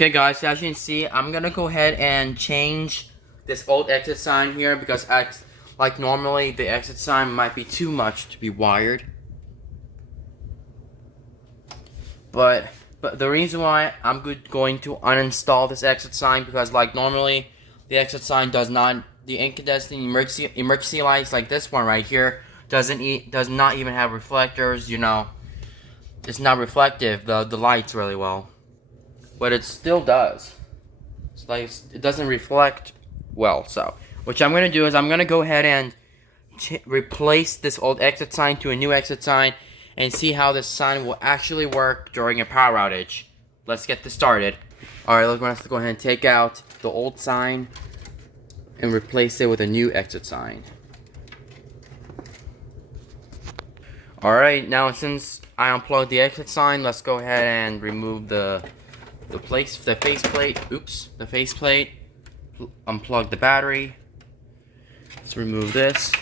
Okay guys, so as you can see, I'm gonna go ahead and change this old exit sign here because like normally the exit sign might be too much to be wired. But the reason why I'm going to uninstall this exit sign because like normally the exit sign does not, the incandescent emergency lights like this one right here does not even have reflectors, you know. It's not reflective, the lights really well. But it still does. It's like it doesn't reflect well. So what I'm gonna do is I'm gonna go ahead and replace this old exit sign to a new exit sign and see how this sign will actually work during a power outage. Let's get this started. Alright, let's go ahead and take out the old sign and replace it with a new exit sign. Alright, now since I unplugged the exit sign, let's go ahead and remove the faceplate. Oops, the faceplate. Unplug the battery. Let's remove this.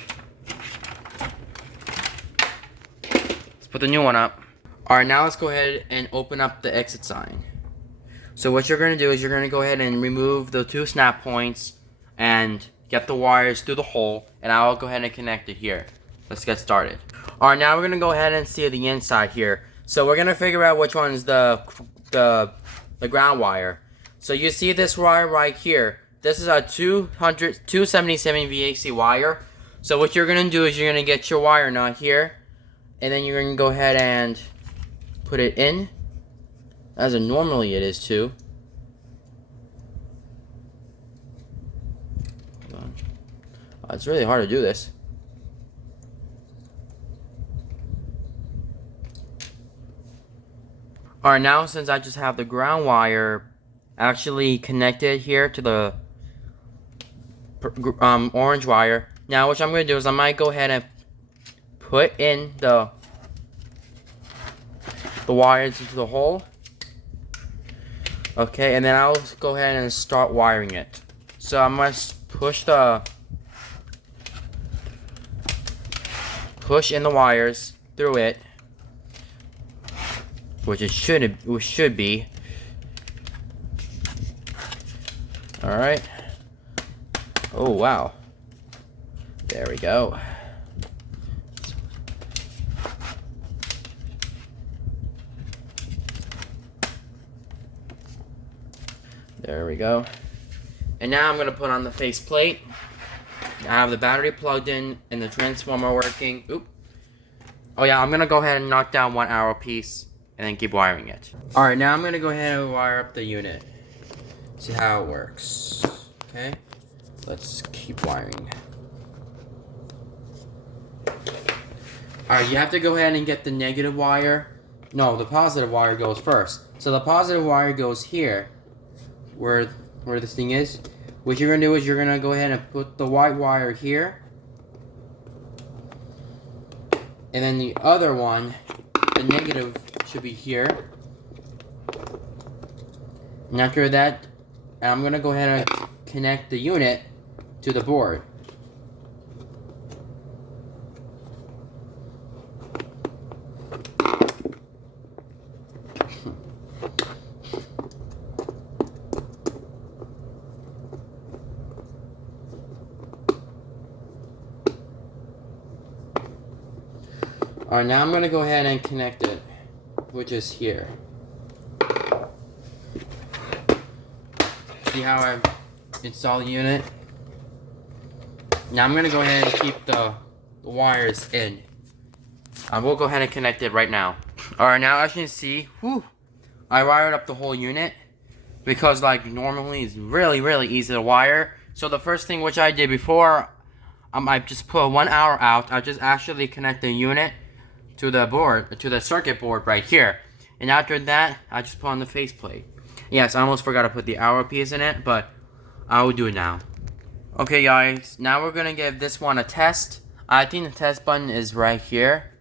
Let's put the new one up. Alright, now let's go ahead and open up the exit sign. So what you're going to do is you're going to go ahead and remove the two snap points and get the wires through the hole, and I'll go ahead and connect it here. Let's get started. Alright, now we're going to go ahead and see the inside here. So we're going to figure out which one is the ground wire. So you see this wire right here. This is a 277 VAC wire. So what you're going to do is you're going to get your wire nut here, and then you're going to go ahead and put it in, as normally it is too. Hold on. Oh, it's really hard to do this. Alright, now since I just have the ground wire actually connected here to the orange wire, now what I'm going to do is I might go ahead and put in the wires into the hole. Okay, and then I'll go ahead and start wiring it. So I'm going to push in the wires through it, which it should be. Alright. Oh wow. There we go. There we go. And now I'm gonna put on the faceplate. I have the battery plugged in and the transformer working. Oop. Oh yeah, I'm gonna go ahead and knock down one arrow piece and then keep wiring it. Alright, now I'm going to go ahead and wire up the unit. See how it works. Okay, let's keep wiring. Alright, you have to go ahead and get the negative wire. No, the positive wire goes first. So the positive wire goes here, where this thing is. What you're going to do is you're going to go ahead and put the white wire here. And then the other one, the negative, should be here. And after that, I'm going to go ahead and connect the unit to the board. Alright, now I'm going to go ahead and connect it, which is here. See how I install the unit? Now I'm going to go ahead and keep the wires in. We'll go ahead and connect it right now. Alright, now as you can see, I wired up the whole unit because like normally it's really easy to wire. So the first thing which I did before, I just put 1 hour out. I just actually connect the unit to the board, to the circuit board right here. And after that, I just put on the faceplate. Yes, I almost forgot to put the hour piece in it, but I will do it now. Okay guys, now we're gonna give this one a test. I think the test button is right here.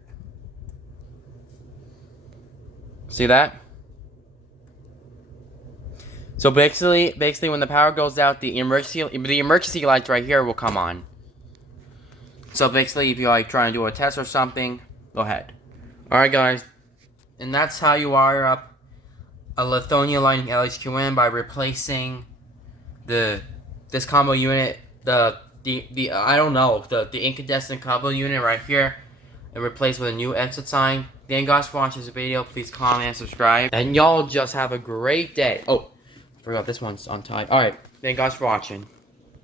See that? So basically when the power goes out, the emergency lights right here will come on. So basically if you're like trying to do a test or something, go ahead. Alright guys, and that's how you wire up a lithonia lighting LHQM by replacing this combo unit, the I don't know, the incandescent combo unit right here, and replace with a new exit sign. Thank you guys for watching this video. Please comment and subscribe. And y'all just have a great day. Oh, forgot this one's untied. Alright, thank you guys for watching.